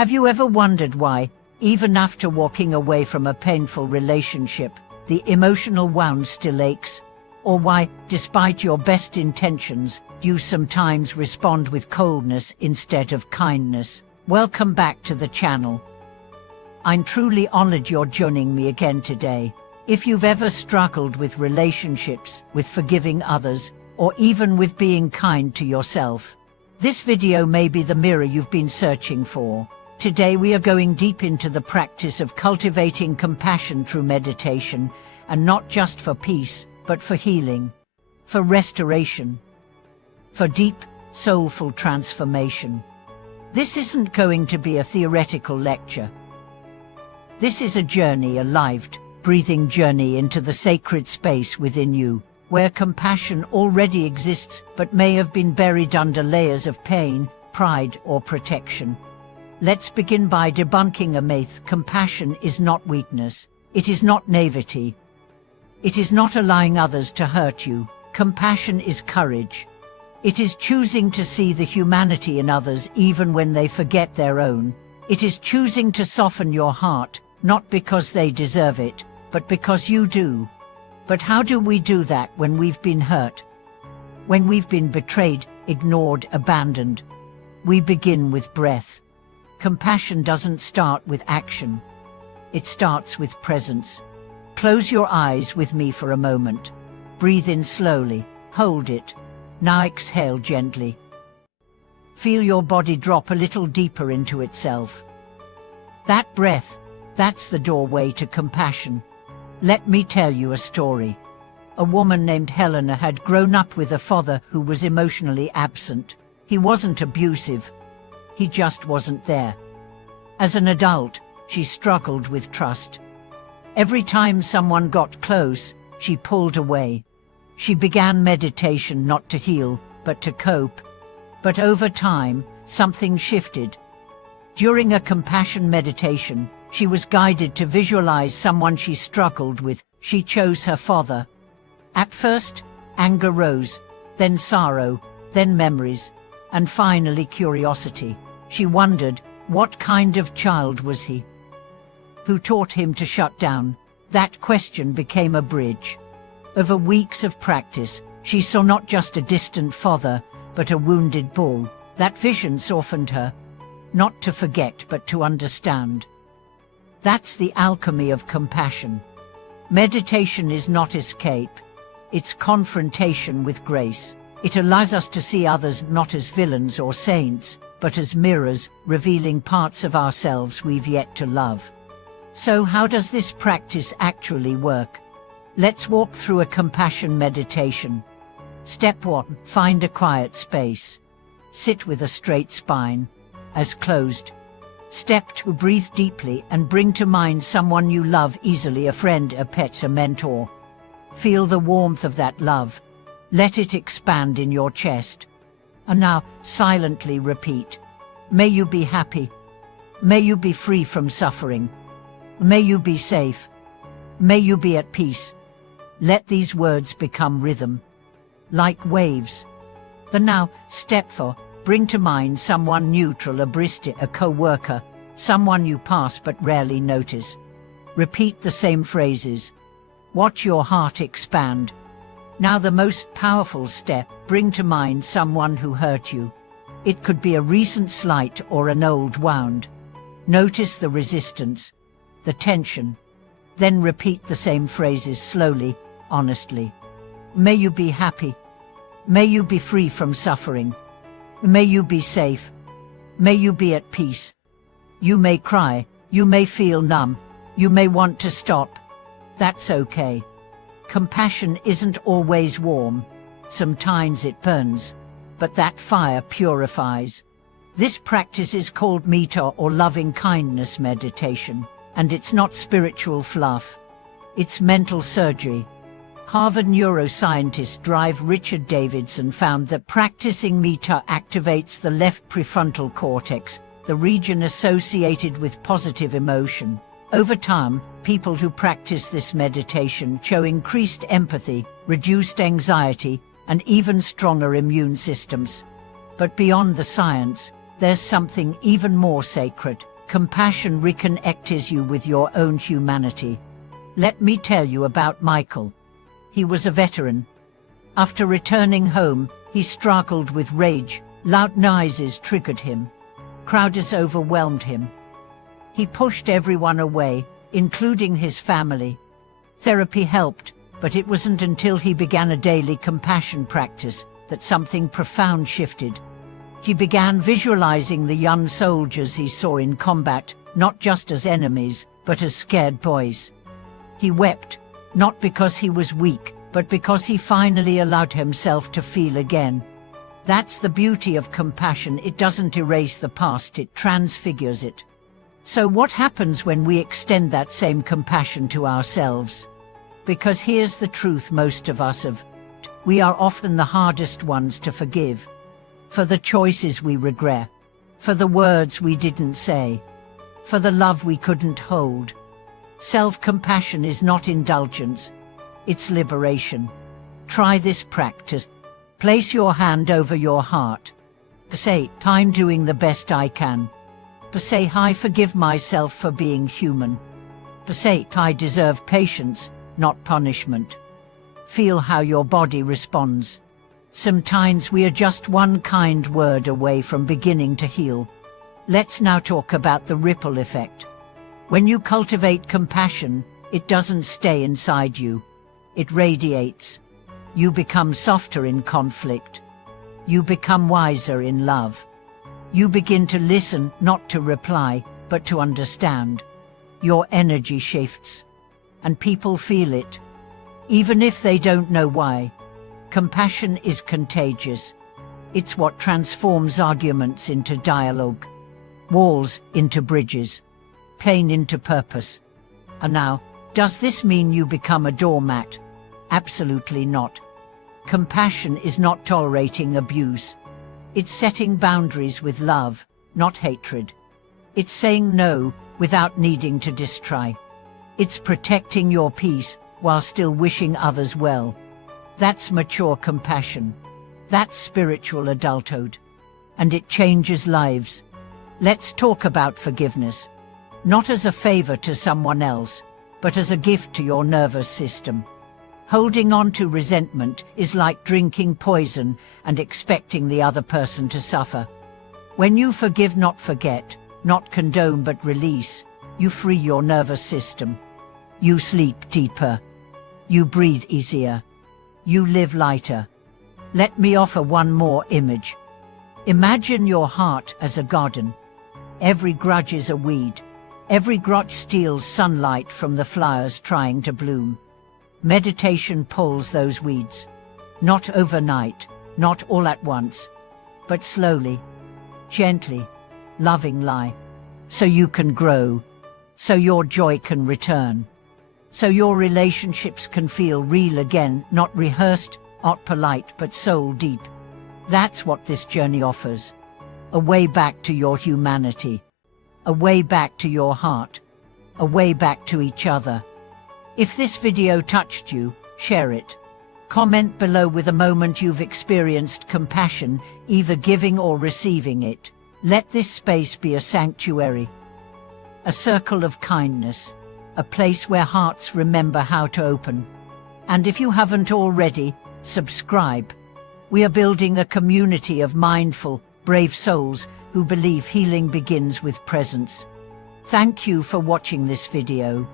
Have you ever wondered why, even after walking away from a painful relationship, the emotional wound still aches? Or why, despite your best intentions, you sometimes respond with coldness instead of kindness? Welcome back to the channel. I'm truly honored you're joining me again today. If you've ever struggled with relationships, with forgiving others, or even with being kind to yourself, this video may be the mirror you've been searching for. Today we are going deep into the practice of cultivating compassion through meditation, and not just for peace, but for healing, for restoration, for deep, soulful transformation. This isn't going to be a theoretical lecture. This is a journey, a lived, breathing journey into the sacred space within you, where compassion already exists but may have been buried under layers of pain, pride, or protection. Let's begin by debunking a myth. Compassion is not weakness. It is not naivety. It is not allowing others to hurt you. Compassion is courage. It is choosing to see the humanity in others even when they forget their own. It is choosing to soften your heart, not because they deserve it, but because you do. But how do we do that when we've been hurt? When we've been betrayed, ignored, abandoned? We begin with breath. Compassion doesn't start with action. It starts with presence. Close your eyes with me for a moment. Breathe in slowly. Hold it. Now exhale gently. Feel your body drop a little deeper into itself. That breath, that's the doorway to compassion. Let me tell you a story. A woman named Helena had grown up with a father who was emotionally absent. He wasn't abusive. He just wasn't there. As an adult, she struggled with trust. Every time someone got close, she pulled away. She began meditation not to heal, but to cope. But over time, something shifted. During a compassion meditation, she was guided to visualize someone she struggled with. She chose her father. At first, anger rose, then sorrow, then memories, and finally curiosity. She wondered, what kind of child was he? Who taught him to shut down? That question became a bridge. Over weeks of practice, she saw not just a distant father, but a wounded bull. That vision softened her, not to forget but to understand. That's the alchemy of compassion. Meditation is not escape. It's confrontation with grace. It allows us to see others not as villains or saints, but as mirrors, revealing parts of ourselves we've yet to love. So how does this practice actually work? Let's walk through a compassion meditation. Step 1. Find a quiet space. Sit with a straight spine, eyes closed. Step 2. Breathe deeply and bring to mind someone you love easily, a friend, a pet, a mentor. Feel the warmth of that love. Let it expand in your chest. And now, silently repeat. May you be happy. May you be free from suffering. May you be safe. May you be at peace. Let these words become rhythm, like waves. Then now, step 4. Bring to mind someone neutral, a barista, a co-worker, someone you pass but rarely notice. Repeat the same phrases. Watch your heart expand. Now the most powerful step, bring to mind someone who hurt you. It could be a recent slight or an old wound. Notice the resistance, the tension. Then repeat the same phrases slowly, honestly. May you be happy. May you be free from suffering. May you be safe. May you be at peace. You may cry, you may feel numb, you may want to stop. That's okay. Compassion isn't always warm. Sometimes it burns, but that fire purifies. This practice is called metta or loving kindness meditation, and it's not spiritual fluff. It's mental surgery. Harvard neuroscientist Richard Davidson found that practicing metta activates the left prefrontal cortex, the region associated with positive emotion. Over time, people who practice this meditation show increased empathy, reduced anxiety, and even stronger immune systems. But beyond the science, there's something even more sacred. Compassion reconnects you with your own humanity. Let me tell you about Michael. He was a veteran. After returning home, he struggled with rage. Loud noises triggered him. Crowds overwhelmed him. He pushed everyone away, including his family. Therapy helped, but it wasn't until he began a daily compassion practice that something profound shifted. He began visualizing the young soldiers he saw in combat, not just as enemies, but as scared boys. He wept, not because he was weak, but because he finally allowed himself to feel again. That's the beauty of compassion. It doesn't erase the past, it transfigures it. So what happens when we extend that same compassion to ourselves? Because here's the truth most of us have. We are often the hardest ones to forgive. For the choices we regret. For the words we didn't say. For the love we couldn't hold. Self-compassion is not indulgence. It's liberation. Try this practice. Place your hand over your heart. Say, I'm doing the best I can. Say, I forgive myself for being human. Say, I deserve patience, not punishment. Feel how your body responds. Sometimes we are just one kind word away from beginning to heal. Let's now talk about the ripple effect. When you cultivate compassion, it doesn't stay inside you. It radiates. You become softer in conflict. You become wiser in love. You begin to listen, not to reply, but to understand. Your energy shifts. And people feel it. Even if they don't know why. Compassion is contagious. It's what transforms arguments into dialogue. Walls into bridges. Pain into purpose. And now, does this mean you become a doormat? Absolutely not. Compassion is not tolerating abuse. It's setting boundaries with love, not hatred. It's saying no without needing to destroy. It's protecting your peace while still wishing others well. That's mature compassion. That's spiritual adulthood. And it changes lives. Let's talk about forgiveness. Not as a favor to someone else, but as a gift to your nervous system. Holding on to resentment is like drinking poison and expecting the other person to suffer. When you forgive, not forget, not condone but release, you free your nervous system. You sleep deeper. You breathe easier. You live lighter. Let me offer one more image. Imagine your heart as a garden. Every grudge is a weed. Every grudge steals sunlight from the flowers trying to bloom. Meditation pulls those weeds. Not overnight, not all at once, but slowly, gently, lovingly, so you can grow, so your joy can return, so your relationships can feel real again, not rehearsed, not polite, but soul deep. That's what this journey offers. A way back to your humanity. A way back to your heart. A way back to each other. If this video touched you, share it. Comment below with a moment you've experienced compassion, either giving or receiving it. Let this space be a sanctuary. A circle of kindness. A place where hearts remember how to open. And if you haven't already, subscribe. We are building a community of mindful, brave souls who believe healing begins with presence. Thank you for watching this video.